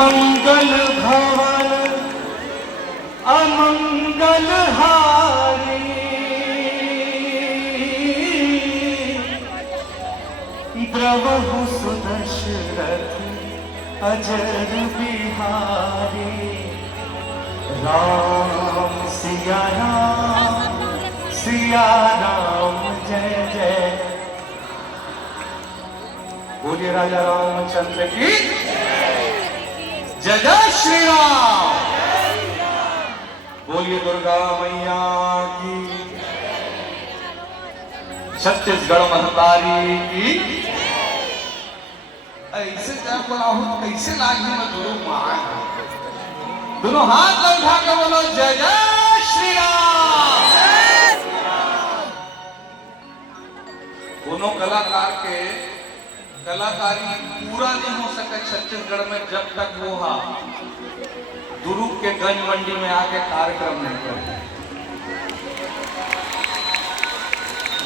मंगल भवन अमंगल हारी, द्रवहु सुदशरथ अजर बिहारी। राम सिया राम जय जय। बोलिए राजा रामचंद्र की जय जय श्री राम। बोलिए दुर्गा मैया की, छत्तीसगढ़ महतारी की। ऐसे जब बोला हूं कैसे लागी मैं दोनों मां, दोनों हाथ उठा के बोलो जय जय श्री राम। दोनों कलाकार के कलाकारी पूरा नहीं हो सके छत्तीसगढ़ में जब तक वो दुर्ग के गंज मंडी में आके कार्यक्रम नहीं करते।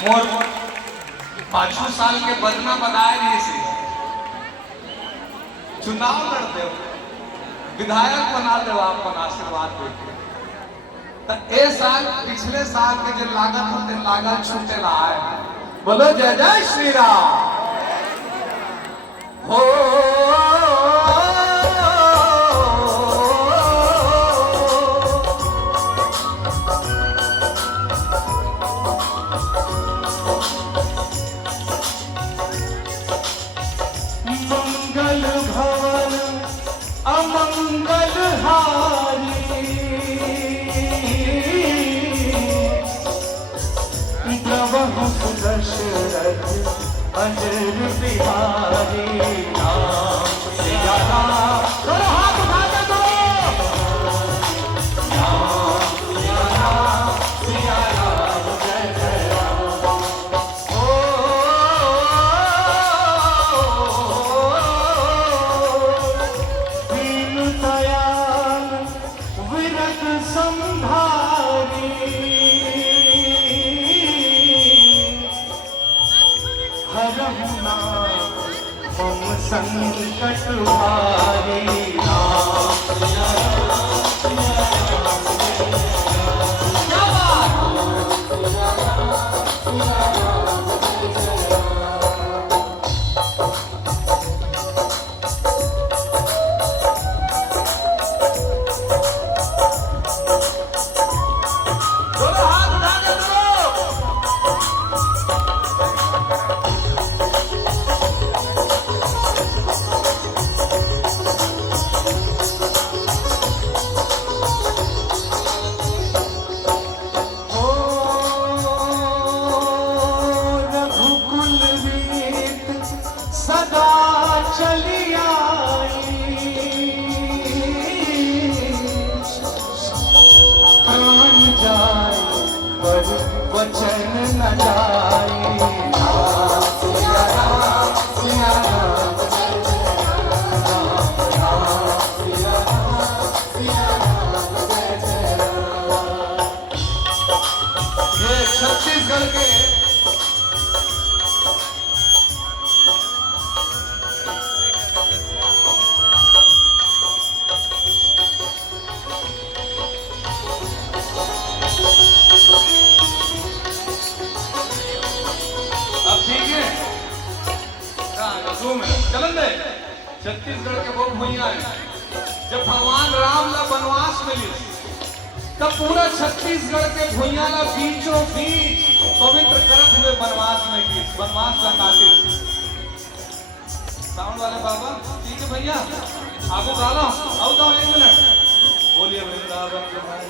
मोर 5 साल के बदना बनाए नहीं से चुनाव लड़ते हो, विधायक बना दे अपन आशीर्वाद देके। तो ए साल पिछले साल के जो लागत होते लागत छूटे ला है। बोलो जय जय श्री राम। हो मंगल भवन अमंगल हारी, द्रवहु सुदशरथ अजर बिहारी। राम सिया राम, दोनों हाथ उठा के दो। राम सिया राम जय जय राम। ओ दीन दयाल विरत संभारी, हरहु नाथ मम संकट हारी। राम सिया वचन न जाए। राम सिया राम सिया राम जय जय राम। राम सिया राम जय जय राम। ये छत्तीसगढ़ के चलन दे। छत्तीसगढ़ के बहुत भूइया है। जब भगवान राम ला वनवास मिली तब पूरा छत्तीसगढ़ के भूइया ला बीचों बीच पवित्र करत हुए वनवास में की, वनवास ला काटे। साउंड वाले बाबा ठीक है भैया, आगो गालो आओ तो 1 मिनट। बोलिए वृंदावन तुम्हारी